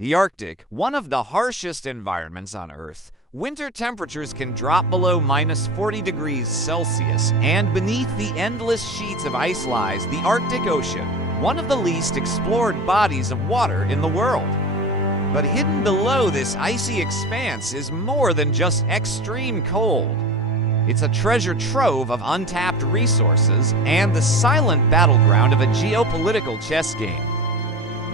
The Arctic, one of the harshest environments on Earth, winter temperatures can drop below -40 degrees Celsius, and beneath the endless sheets of ice lies the Arctic Ocean, one of the least explored bodies of water in the world. But hidden below this icy expanse is more than just extreme cold. It's a treasure trove of untapped resources and the silent battleground of a geopolitical chess game.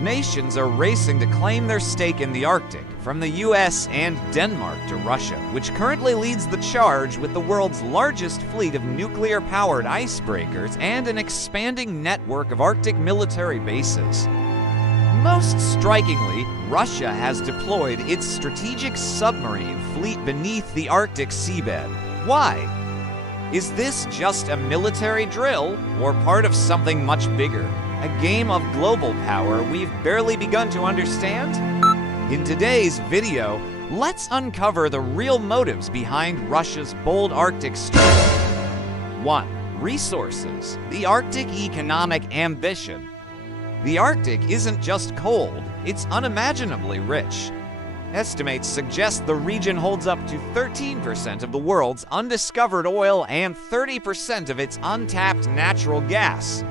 Nations are racing to claim their stake in the Arctic, from the US and Denmark to Russia, which currently leads the charge with the world's largest fleet of nuclear-powered icebreakers and an expanding network of Arctic military bases. Most strikingly, Russia has deployed its strategic submarine fleet beneath the Arctic seabed. Why? Is this just a military drill, or part of something much bigger? A game of global power we've barely begun to understand? In today's video, let's uncover the real motives behind Russia's bold Arctic strategy. 1. Resources. The Arctic economic ambition. The Arctic isn't just cold, it's unimaginably rich. Estimates suggest the region holds up to 13% of the world's undiscovered oil and 30% of its untapped natural gas.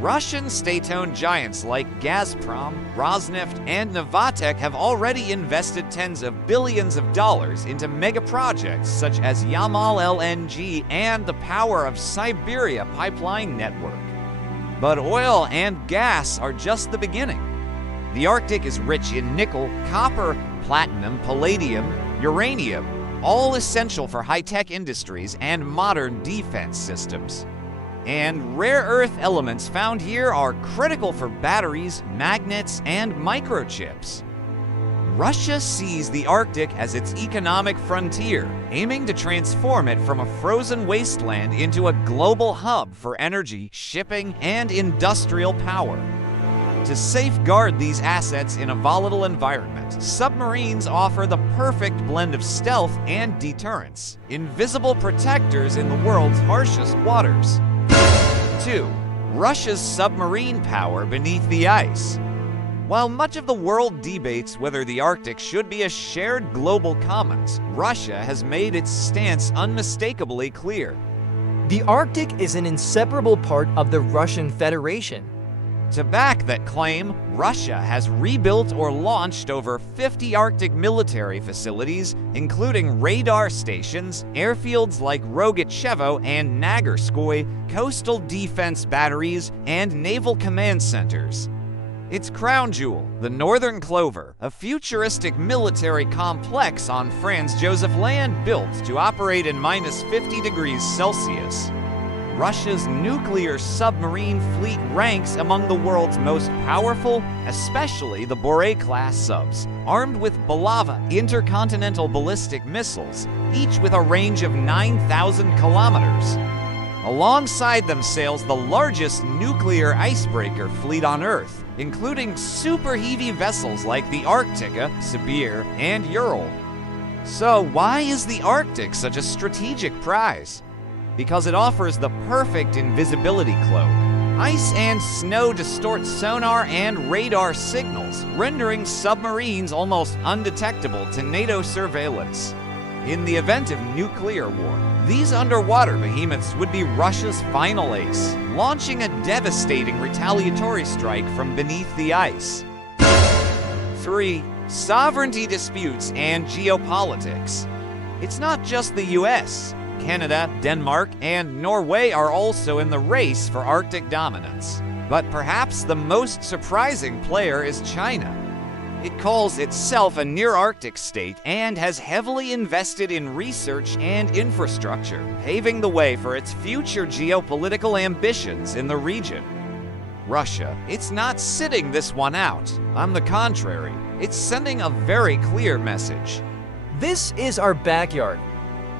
Russian state-owned giants like Gazprom, Rosneft, and Novatek have already invested tens of billions of dollars into mega-projects such as Yamal LNG and the Power of Siberia pipeline network. But oil and gas are just the beginning. The Arctic is rich in nickel, copper, platinum, palladium, uranium, all essential for high-tech industries and modern defense systems. And rare earth elements found here are critical for batteries, magnets, and microchips. Russia sees the Arctic as its economic frontier, aiming to transform it from a frozen wasteland into a global hub for energy, shipping, and industrial power. To safeguard these assets in a volatile environment, submarines offer the perfect blend of stealth and deterrence, invisible protectors in the world's harshest waters. 2. Russia's submarine power beneath the ice. While much of the world debates whether the Arctic should be a shared global commons, Russia has made its stance unmistakably clear. The Arctic is an inseparable part of the Russian Federation. To back that claim, Russia has rebuilt or launched over 50 Arctic military facilities, including radar stations, airfields like Rogachevo and Nagerskoye, coastal defense batteries, and naval command centers. Its crown jewel, the Northern Clover, a futuristic military complex on Franz Joseph Land built to operate in -50 degrees Celsius. Russia's nuclear submarine fleet ranks among the world's most powerful, especially the Borei-class subs, armed with Bulava intercontinental ballistic missiles, each with a range of 9,000 kilometers. Alongside them sails the largest nuclear icebreaker fleet on Earth, including super heavy vessels like the Arktika, Sibir, and Ural. So why is the Arctic such a strategic prize? Because it offers the perfect invisibility cloak. Ice and snow distort sonar and radar signals, rendering submarines almost undetectable to NATO surveillance. In the event of nuclear war, these underwater behemoths would be Russia's final ace, launching a devastating retaliatory strike from beneath the ice. 3. Sovereignty disputes and geopolitics. It's not just the US. Canada, Denmark, and Norway are also in the race for Arctic dominance. But perhaps the most surprising player is China. It calls itself a near-Arctic state and has heavily invested in research and infrastructure, paving the way for its future geopolitical ambitions in the region. Russia, it's not sitting this one out. On the contrary, it's sending a very clear message. This is our backyard.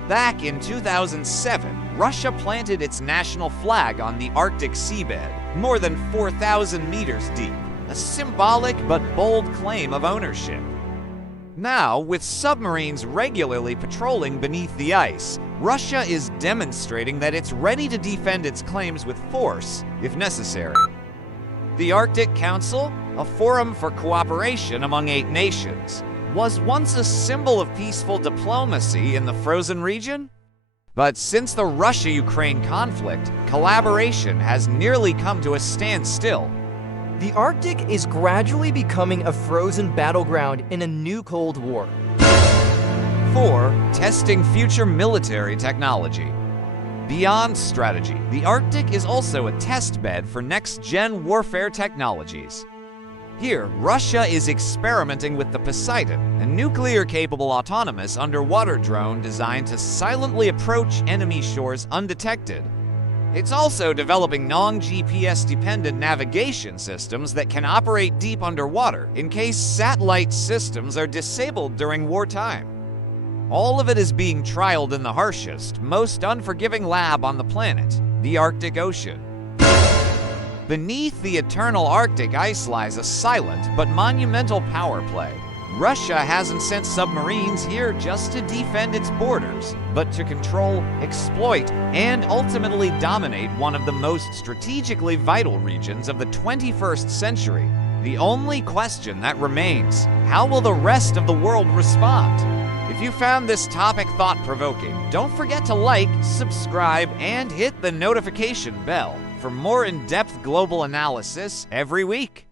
Back in 2007, Russia planted its national flag on the Arctic seabed, more than 4,000 meters deep, a symbolic but bold claim of ownership. Now, with submarines regularly patrolling beneath the ice, Russia is demonstrating that it's ready to defend its claims with force, if necessary. The Arctic Council? a forum for cooperation among 8 nations, was once a symbol of peaceful diplomacy in the frozen region. But since the Russia-Ukraine conflict, collaboration has nearly come to a standstill. The Arctic is gradually becoming a frozen battleground in a new Cold War. 4. Testing future military technology. Beyond strategy, the Arctic is also a test bed for next-gen warfare technologies. Here, Russia is experimenting with the Poseidon, a nuclear-capable autonomous underwater drone designed to silently approach enemy shores undetected. It's also developing non-GPS-dependent navigation systems that can operate deep underwater in case satellite systems are disabled during wartime. All of it is being trialed in the harshest, most unforgiving lab on the planet, the Arctic Ocean. Beneath the eternal Arctic ice lies a silent but monumental power play. Russia hasn't sent submarines here just to defend its borders, but to control, exploit, and ultimately dominate one of the most strategically vital regions of the 21st century. The only question that remains: how will the rest of the world respond? If you found this topic thought-provoking, don't forget to like, subscribe, and hit the notification bell for more in-depth global analysis every week.